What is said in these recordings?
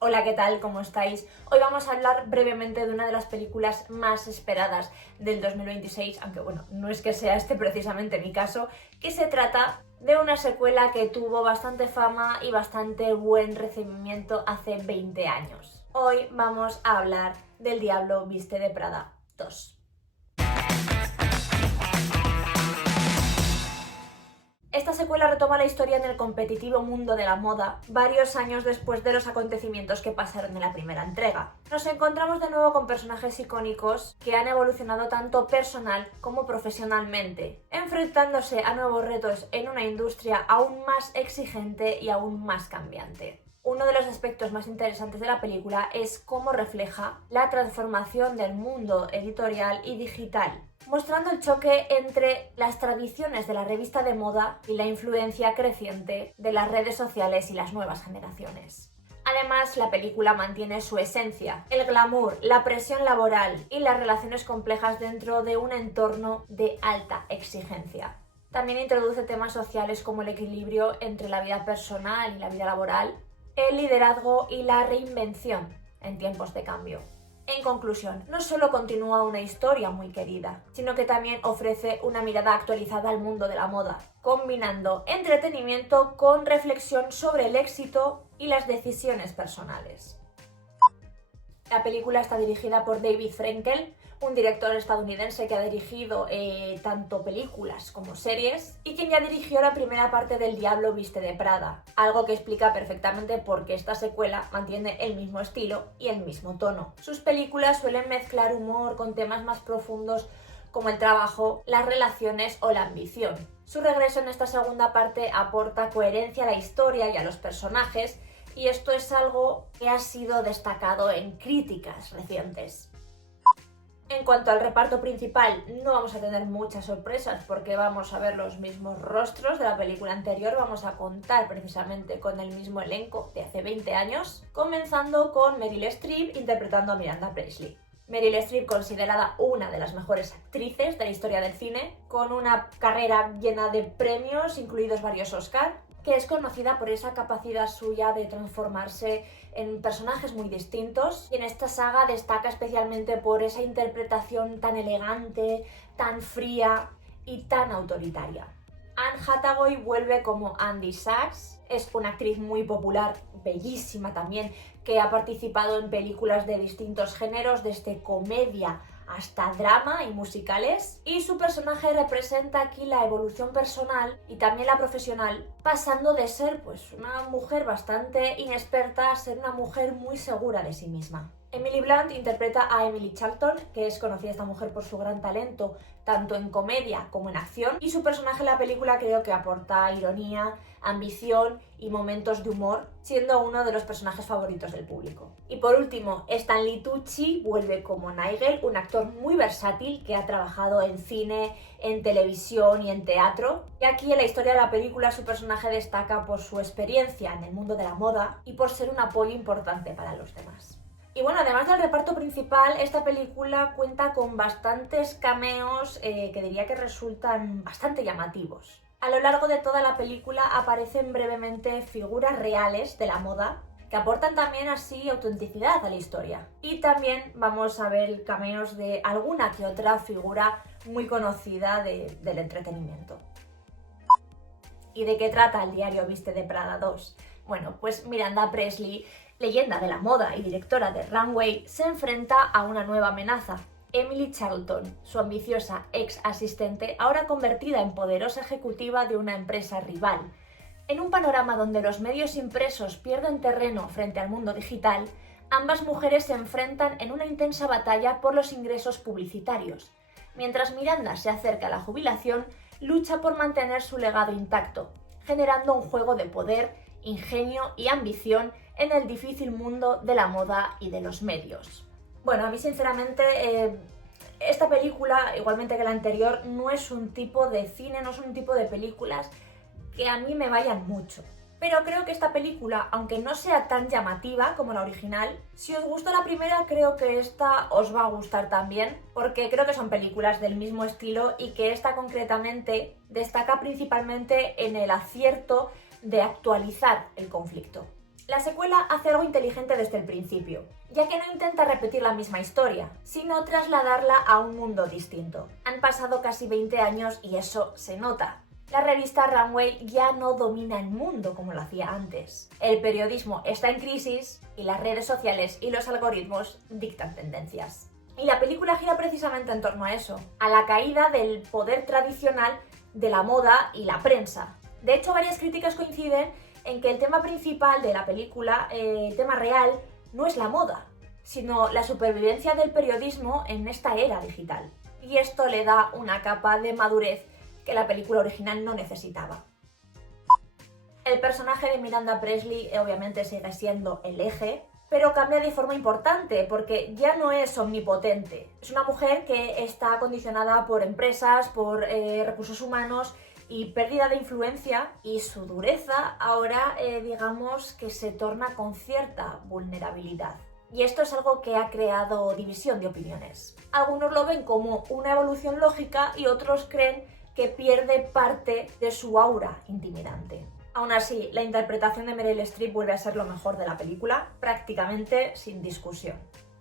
Hola, ¿qué tal? ¿Cómo estáis? Hoy vamos a hablar brevemente de una de las películas más esperadas del 2026, aunque bueno, no es que sea este precisamente mi caso, que se trata de una secuela que tuvo bastante fama y bastante buen recibimiento hace 20 años. Hoy vamos a hablar del Diablo Viste de Prada 2. Esta secuela retoma la historia en el competitivo mundo de la moda, varios años después de los acontecimientos que pasaron en la primera entrega. Nos encontramos de nuevo con personajes icónicos que han evolucionado tanto personal como profesionalmente, enfrentándose a nuevos retos en una industria aún más exigente y aún más cambiante. Uno de los aspectos más interesantes de la película es cómo refleja la transformación del mundo editorial y digital, mostrando el choque entre las tradiciones de la revista de moda y la influencia creciente de las redes sociales y las nuevas generaciones. Además, la película mantiene su esencia, el glamour, la presión laboral y las relaciones complejas dentro de un entorno de alta exigencia. También introduce temas sociales como el equilibrio entre la vida personal y la vida laboral, el liderazgo y la reinvención en tiempos de cambio. En conclusión, no solo continúa una historia muy querida, sino que también ofrece una mirada actualizada al mundo de la moda, combinando entretenimiento con reflexión sobre el éxito y las decisiones personales. La película está dirigida por David Frankel, un director estadounidense que ha dirigido tanto películas como series y quien ya dirigió la primera parte del Diablo Viste de Prada, algo que explica perfectamente por qué esta secuela mantiene el mismo estilo y el mismo tono. Sus películas suelen mezclar humor con temas más profundos como el trabajo, las relaciones o la ambición. Su regreso en esta segunda parte aporta coherencia a la historia y a los personajes, y esto es algo que ha sido destacado en críticas recientes. En cuanto al reparto principal, no vamos a tener muchas sorpresas porque vamos a ver los mismos rostros de la película anterior, vamos a contar precisamente con el mismo elenco de hace 20 años, comenzando con Meryl Streep interpretando a Miranda Priestly. Meryl Streep, considerada una de las mejores actrices de la historia del cine, con una carrera llena de premios, incluidos varios Oscar, que es conocida por esa capacidad suya de transformarse en personajes muy distintos, y en esta saga destaca especialmente por esa interpretación tan elegante, tan fría y tan autoritaria. Anne Hathaway vuelve como Andy Sachs, es una actriz muy popular, bellísima también, que ha participado en películas de distintos géneros, desde comedia hasta drama y musicales, y su personaje representa aquí la evolución personal y también la profesional, pasando de ser una mujer bastante inexperta a ser una mujer muy segura de sí misma. Emily Blunt interpreta a Emily Charlton, que es conocida esta mujer por su gran talento tanto en comedia como en acción, y su personaje en la película creo que aporta ironía, ambición y momentos de humor, siendo uno de los personajes favoritos del público. Y por último, Stanley Tucci vuelve como Nigel, un actor muy versátil que ha trabajado en cine, en televisión y en teatro. Y aquí en la historia de la película su personaje destaca por su experiencia en el mundo de la moda y por ser un apoyo importante para los demás. Y bueno, además del reparto principal, esta película cuenta con bastantes cameos que diría que resultan bastante llamativos. A lo largo de toda la película aparecen brevemente figuras reales de la moda que aportan también así autenticidad a la historia. Y también vamos a ver cameos de alguna que otra figura muy conocida del entretenimiento. ¿Y de qué trata el Diario Viste de Prada 2? Bueno, pues Miranda Priestly, leyenda de la moda y directora de Runway, se enfrenta a una nueva amenaza. Emily Charlton, su ambiciosa ex asistente, ahora convertida en poderosa ejecutiva de una empresa rival. En un panorama donde los medios impresos pierden terreno frente al mundo digital, ambas mujeres se enfrentan en una intensa batalla por los ingresos publicitarios. Mientras Miranda se acerca a la jubilación, lucha por mantener su legado intacto, generando un juego de poder, ingenio y ambición en el difícil mundo de la moda y de los medios. Bueno, a mí sinceramente esta película, igualmente que la anterior, no es un tipo de cine, no es un tipo de películas que a mí me vayan mucho. Pero creo que esta película, aunque no sea tan llamativa como la original, si os gustó la primera, creo que esta os va a gustar también, porque creo que son películas del mismo estilo y que esta concretamente destaca principalmente en el acierto de actualizar el conflicto. La secuela hace algo inteligente desde el principio, ya que no intenta repetir la misma historia, sino trasladarla a un mundo distinto. Han pasado casi 20 años y eso se nota. La revista Runway ya no domina el mundo como lo hacía antes. El periodismo está en crisis y las redes sociales y los algoritmos dictan tendencias. Y la película gira precisamente en torno a eso, a la caída del poder tradicional de la moda y la prensa. De hecho, varias críticas coinciden en que el tema principal de la película, el tema real, no es la moda, sino la supervivencia del periodismo en esta era digital. Y esto le da una capa de madurez que la película original no necesitaba. El personaje de Miranda Presley obviamente sigue siendo el eje, pero cambia de forma importante porque ya no es omnipotente. Es una mujer que está condicionada por empresas, por recursos humanos y pérdida de influencia, y su dureza ahora digamos que se torna con cierta vulnerabilidad. Y esto es algo que ha creado división de opiniones. Algunos lo ven como una evolución lógica y otros creen que pierde parte de su aura intimidante. Aún así, la interpretación de Meryl Streep vuelve a ser lo mejor de la película, prácticamente sin discusión.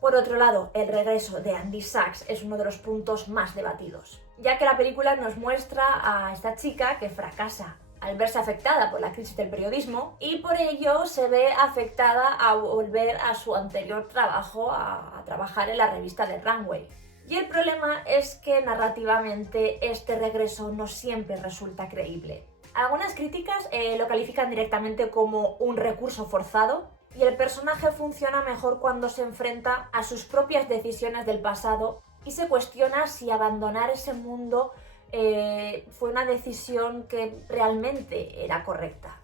Por otro lado, el regreso de Andy Sachs es uno de los puntos más debatidos, ya que la película nos muestra a esta chica que fracasa al verse afectada por la crisis del periodismo y por ello se ve afectada a volver a su anterior trabajo, a trabajar en la revista de Runway. Y el problema es que narrativamente este regreso no siempre resulta creíble. Algunas críticas lo califican directamente como un recurso forzado, y el personaje funciona mejor cuando se enfrenta a sus propias decisiones del pasado y se cuestiona si abandonar ese mundo fue una decisión que realmente era correcta.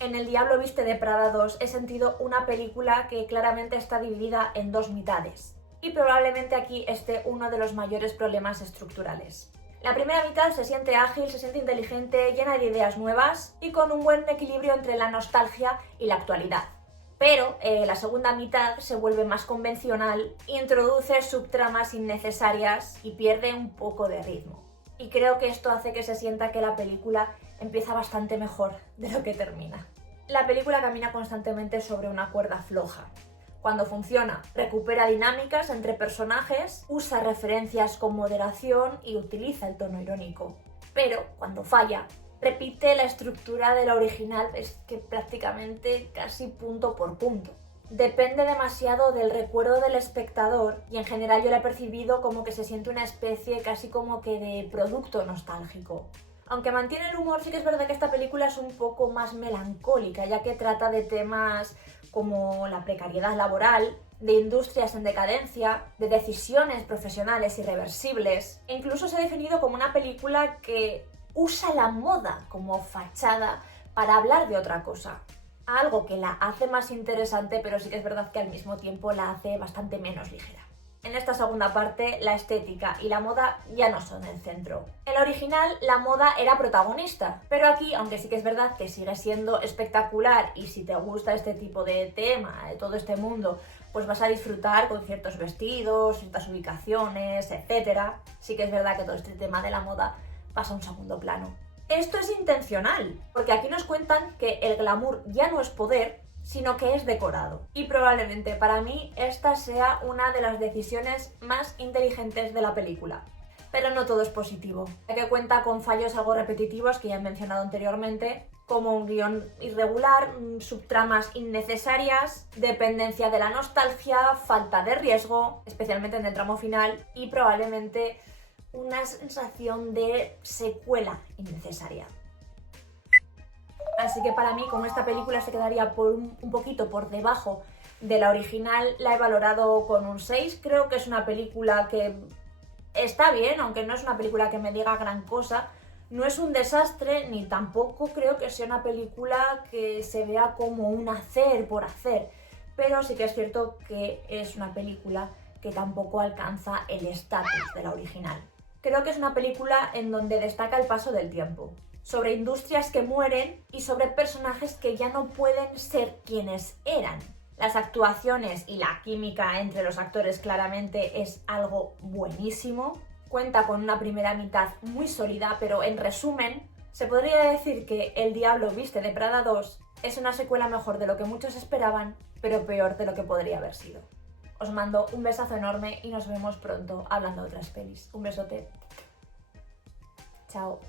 En El Diablo Viste de Prada 2 he sentido una película que claramente está dividida en dos mitades, y probablemente aquí esté uno de los mayores problemas estructurales. La primera mitad se siente ágil, se siente inteligente, llena de ideas nuevas y con un buen equilibrio entre la nostalgia y la actualidad. Pero la segunda mitad se vuelve más convencional, introduce subtramas innecesarias y pierde un poco de ritmo. Y creo que esto hace que se sienta que la película empieza bastante mejor de lo que termina. La película camina constantemente sobre una cuerda floja. Cuando funciona, recupera dinámicas entre personajes, usa referencias con moderación y utiliza el tono irónico. Pero cuando falla, repite la estructura de la original, es que prácticamente casi punto por punto. Depende demasiado del recuerdo del espectador y en general yo la he percibido como que se siente una especie casi como que de producto nostálgico. Aunque mantiene el humor, sí que es verdad que esta película es un poco más melancólica, ya que trata de temas como la precariedad laboral, de industrias en decadencia, de decisiones profesionales irreversibles. E incluso se ha definido como una película que usa la moda como fachada para hablar de otra cosa. Algo que la hace más interesante, pero sí que es verdad que al mismo tiempo la hace bastante menos ligera. En esta segunda parte, la estética y la moda ya no son el centro. En la original, la moda era protagonista, pero aquí, aunque sí que es verdad que sigue siendo espectacular y si te gusta este tipo de tema, de todo este mundo, pues vas a disfrutar con ciertos vestidos, ciertas ubicaciones, etc. Sí que es verdad que todo este tema de la moda pasa a un segundo plano. Esto es intencional, porque aquí nos cuentan que el glamour ya no es poder, sino que es decorado. Y probablemente para mí esta sea una de las decisiones más inteligentes de la película. Pero no todo es positivo, ya que cuenta con fallos algo repetitivos que ya he mencionado anteriormente, como un guión irregular, subtramas innecesarias, dependencia de la nostalgia, falta de riesgo, especialmente en el tramo final, y probablemente una sensación de secuela innecesaria. Así que para mí, como esta película se quedaría por un poquito por debajo de la original, la he valorado con un 6. Creo que es una película que está bien, aunque no es una película que me diga gran cosa. No es un desastre, ni tampoco creo que sea una película que se vea como un hacer por hacer. Pero sí que es cierto que es una película que tampoco alcanza el estatus de la original. Creo que es una película en donde destaca el paso del tiempo, sobre industrias que mueren y sobre personajes que ya no pueden ser quienes eran. Las actuaciones y la química entre los actores claramente es algo buenísimo. Cuenta con una primera mitad muy sólida, pero en resumen Se podría decir que El Diablo Viste de Prada 2 es una secuela mejor de lo que muchos esperaban, pero peor de lo que podría haber sido. Os mando un besazo enorme y nos vemos pronto hablando de otras pelis. Un besote. Chao.